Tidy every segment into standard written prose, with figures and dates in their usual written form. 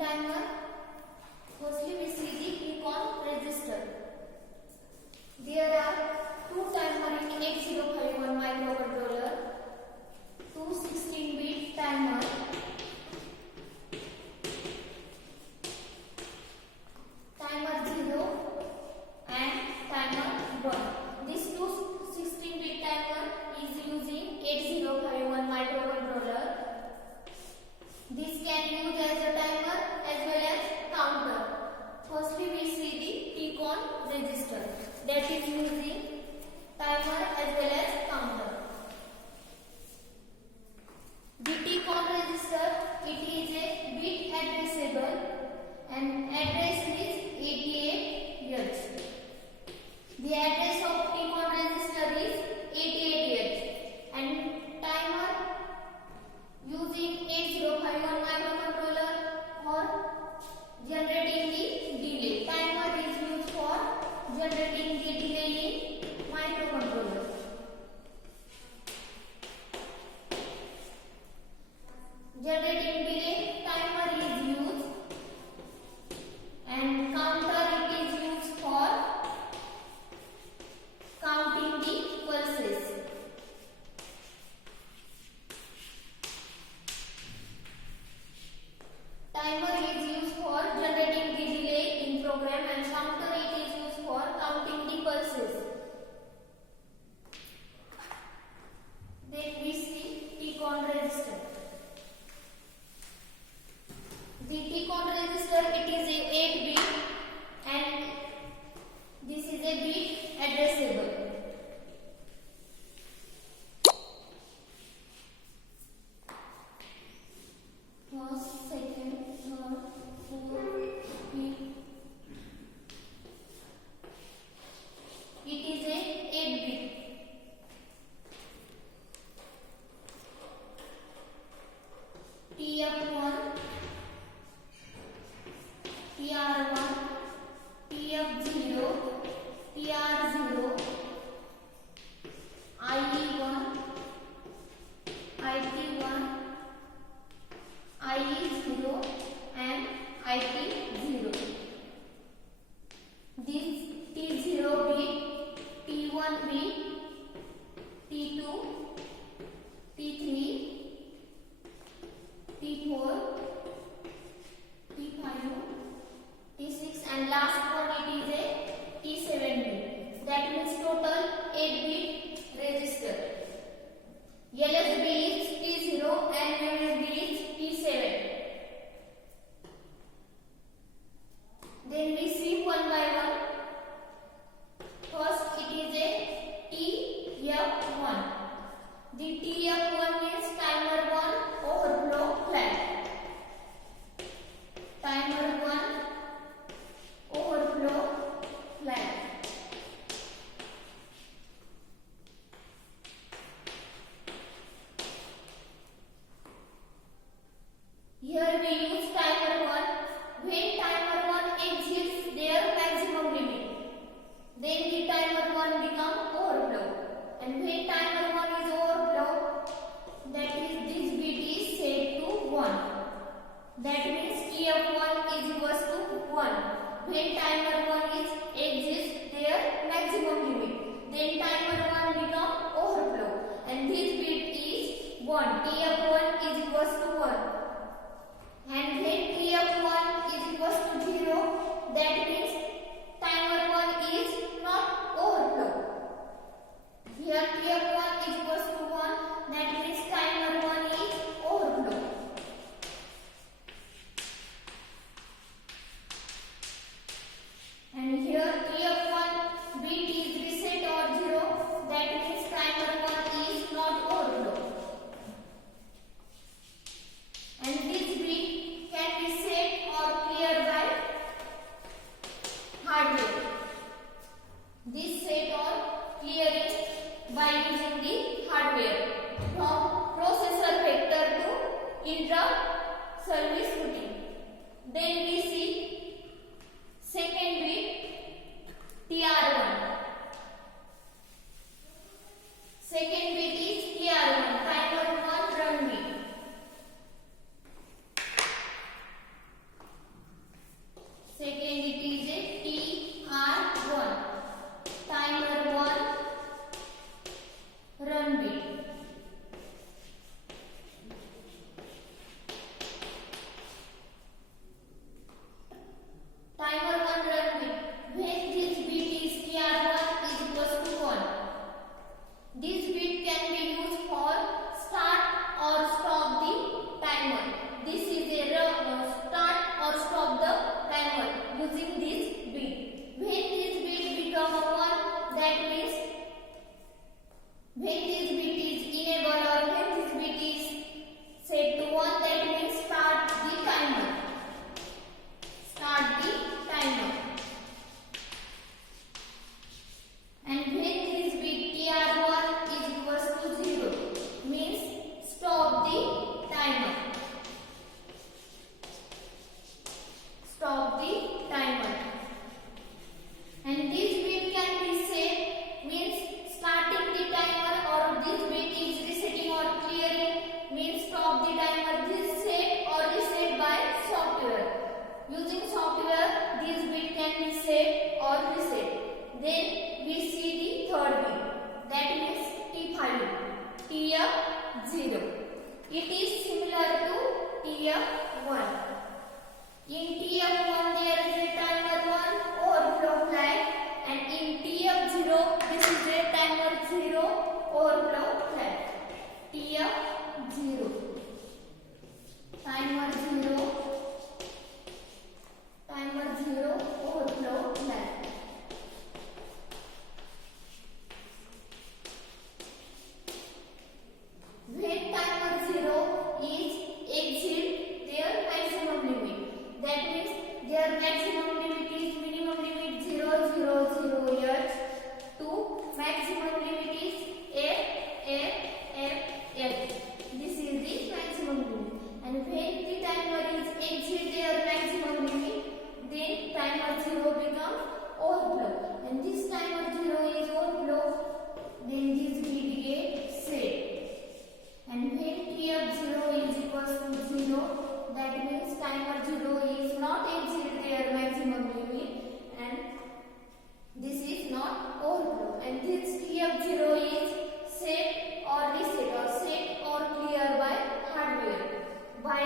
timer. Firstly, we see the P-con register. There are two timers in 8051 microcontroller, two 16-bit timer, timer 0 and timer 1. This two 16-bit timer is using 8051 microcontroller. This can use as a timer as well as counter. Firstly, we see the P-con register that is using timer as well as counter. The P-con register, it is a bit addressable and address is 88H. The address of P-con register is 88H and timer using 8051 microcontroller for generating the delay. Timer is used for generating the delay in microcontroller. Generating delay, timer is used, and counter it is used for counting the pulses. Timer is used for generating the delay in program and counter it is used for counting the pulses. Then we see P-con register. The P-con register, it is a 8-bit and this is a bit addressable. First, second, third, fourth, fifth. It is a 8-bit. TF1, TR1, TF0, TR0, IE1, IT1, IE0 and IT0. This T0 bit, T1 bit, T2, T3, T4, T5, T6 and last one it is a T7 bit. That means total 8-bit register. LSB is T0 and USB is T7. Then we see one by one. First it is a TF1. The TF1 means timer 1 overflow flag. Timer 1 overflow flag. Here we use timer 1 when timer 1 exceeds their maximum limit. Then the timer 1 becomes overflow. And when timer 1 is overflow, that is this bit is set to 1. That means TF1 is equals to 1. When timer 1 is exceeds their maximum limit, then timer 1 becomes overflow. And this bit is 1. TF1 is equals to 1. And when TF1 is equals to 0, that means timer 1 is not overflow. Here TF1 is equals to 1, that means timer 1 is overflow. And here TF1 bit is reset or 0, that means timer 1 is not overflow. It is similar to TF1. In TF1 there is a timer 1 overflow flag, and in TF0 this is a timer 0 overflow flag. TF0, timer 0, overflow flag. When timer 0 is exceed their maximum limit, that means their maximum limit is minimum limit 0, 0, 0 H to maximum limit is F, F, F, F. This is the maximum limit. And when the timer is exceed their maximum limit, then timer 0 becomes overflow. And this timer 0 is overflow, then this bit gets set. And when TF0 is equals to 0, that means timer 0 is not exceed their maximum limit, and this is not overflow. And this TF0 is set or reset or set or clear by hardware by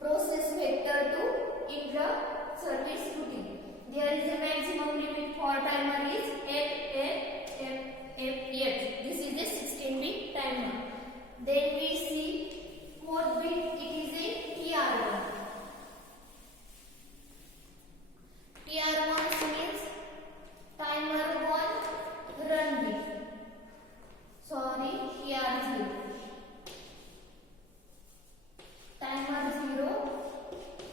process vector to interrupt service routine. There is a maximum limit for timer is F. This is a 16-bit timer. Then we see fourth bit, it is a TR1. TR1 means timer 1 run bit. Sorry, TR0. Timer 0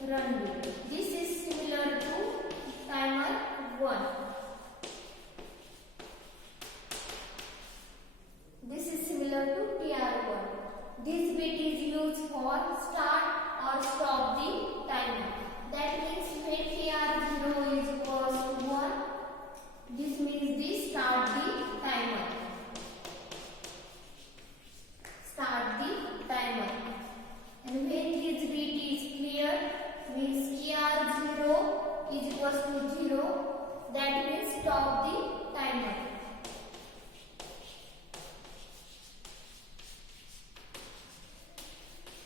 run bit. This is similar to timer 1. This is similar to TR1. This bit is used for start or stop the timer. That means when TR0 is equals to 1, this means the start the timer. Start the timer. And when this bit is clear, means TR0 is equals to 0, that means stop the timer.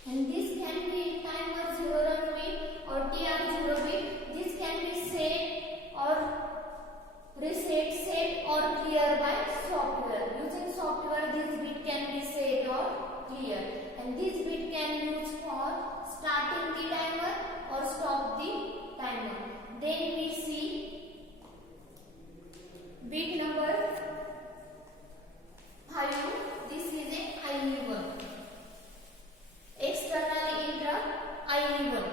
And this can be timer 0 run bit or TR0 bit. This can be set or reset, set or clear by software. Using software, this bit can be set or clear. And this bit can use for starting the timer or stop the timer. Then we see bit number 5. This is a IE1. External interrupt IE1.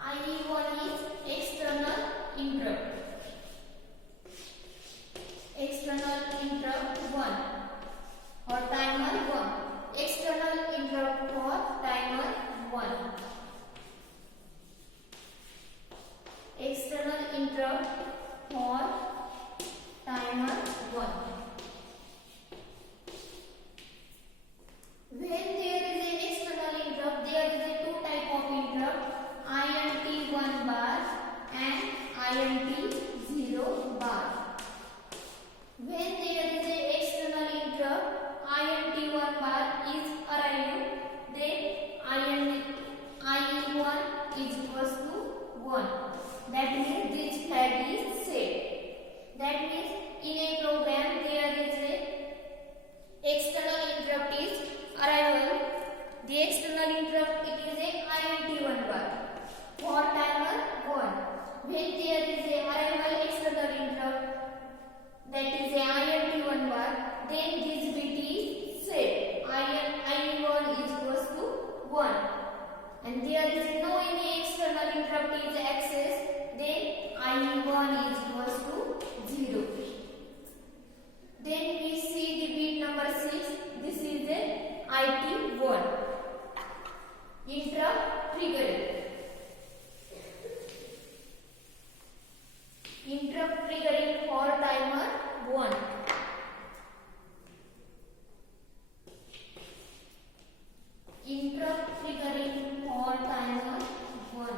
IE1 is external interrupt. External interrupt 1 or timer 1. External interrupt for timer 1. External interrupt for timer 1. When there is an external interrupt, there is a two type of interrupt, INT1 bar and INT0 bar. When there is an external interrupt, INT1 bar is arrived, then IE1 is equals to 1. That means this flag is set. That means in a program there is a external interrupt is arrival. The external interrupt, it is a INT1 bar for timer 1. When there is a arrival external interrupt, that is a INT1 bar, then this bit is set. IE1 is equals to 1. And there is no any external interrupt is accessed, then IE1 is equals to 0. Then we see the bit number 6. This is a IT1. Interrupt triggering. Interrupt triggering for timer 1. Interrupt triggering for timer 1.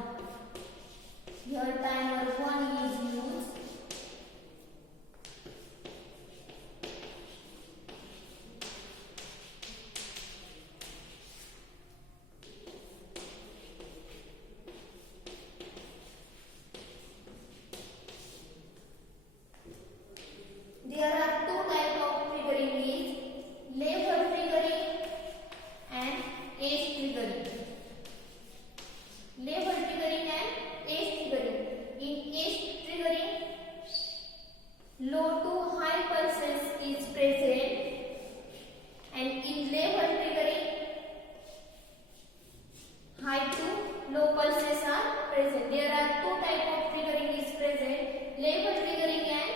Here timer 1 is used. And in level triggering, high to low pulses are present. There are two types of triggering is present, level triggering and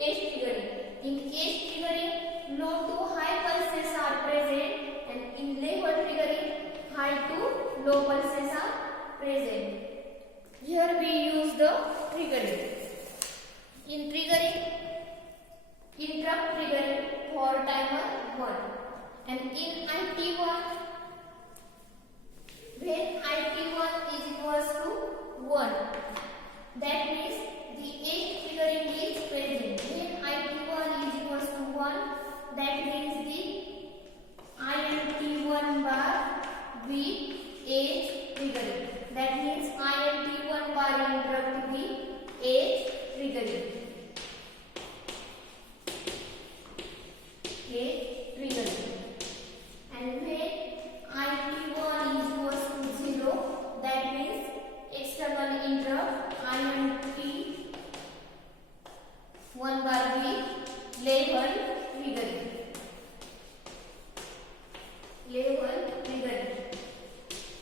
edge triggering. In edge triggering, low to high pulses are present, and in level triggering, high to low pulses are present. Here we use the triggering. In triggering, interrupt triggering for timer 1, and in IT1, when IT1 is equals to 1, that means the edge triggering is present. When IT1 is equals to 1, that means the INT1 bar with edge triggering. That means INT1 bar interrupt the edge triggering. Edge triggering. And when IT1 is equals to 0, that means external interrupt INT1 bar with level triggering. Level triggering.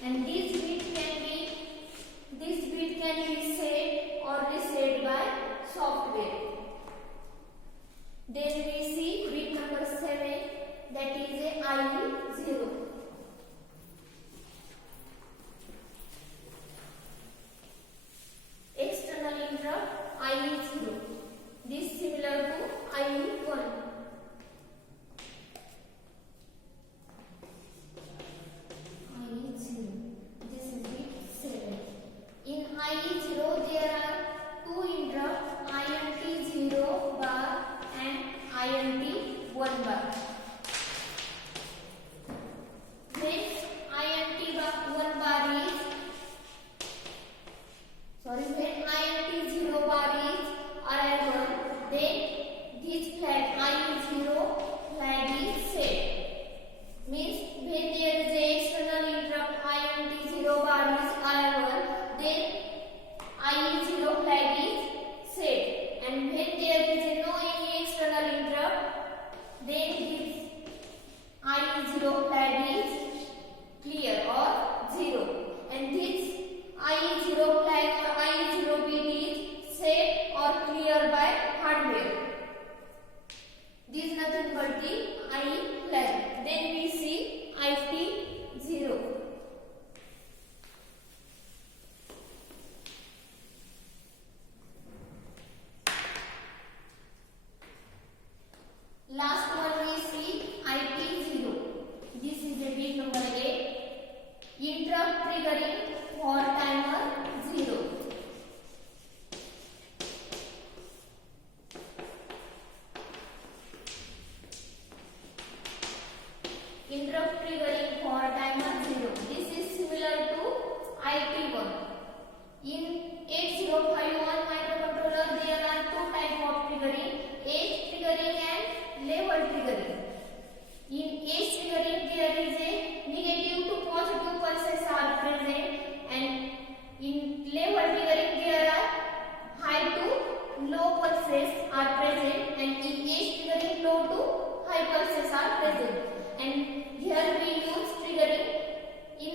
And this bit can be set or reset by software. Then we see bit number 7, that is a IE0. External interrupt IE0. This similar to IE1. IE0. This is bit 7. In IE0 there are two interrupts, INT0 bar and INT1 bar. When INT1 bar is when INT0 bar is arrival, then this flag IE0 flag is set. Means when there is a external interrupt INT0 bar is arrival, then IE0 flag is set. And when there is no any external interrupt, then this IE0 flag is clear or 0. And this IE0 flag or IE0 bit is set or clear by hardware. This is nothing but the IE flag. Then we see IT0. Last one we see IT0. This is a bit number 8. Interrupt triggering for timer 0. Interrupt triggering for timer 0. This is similar to IT1. In 8051 microcontroller, there are two types of triggering, edge triggering and level triggering. In edge triggering, there is a negative to positive pulses are present, and in level triggering, there are high to low pulses are present, and in edge triggering, low to high pulses are present. And here we use triggering in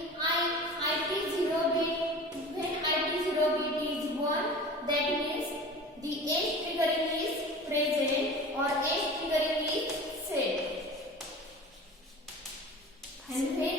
IT0 bit. When IT0 bit is 1, that means the edge triggering is present or edge triggering is set. And when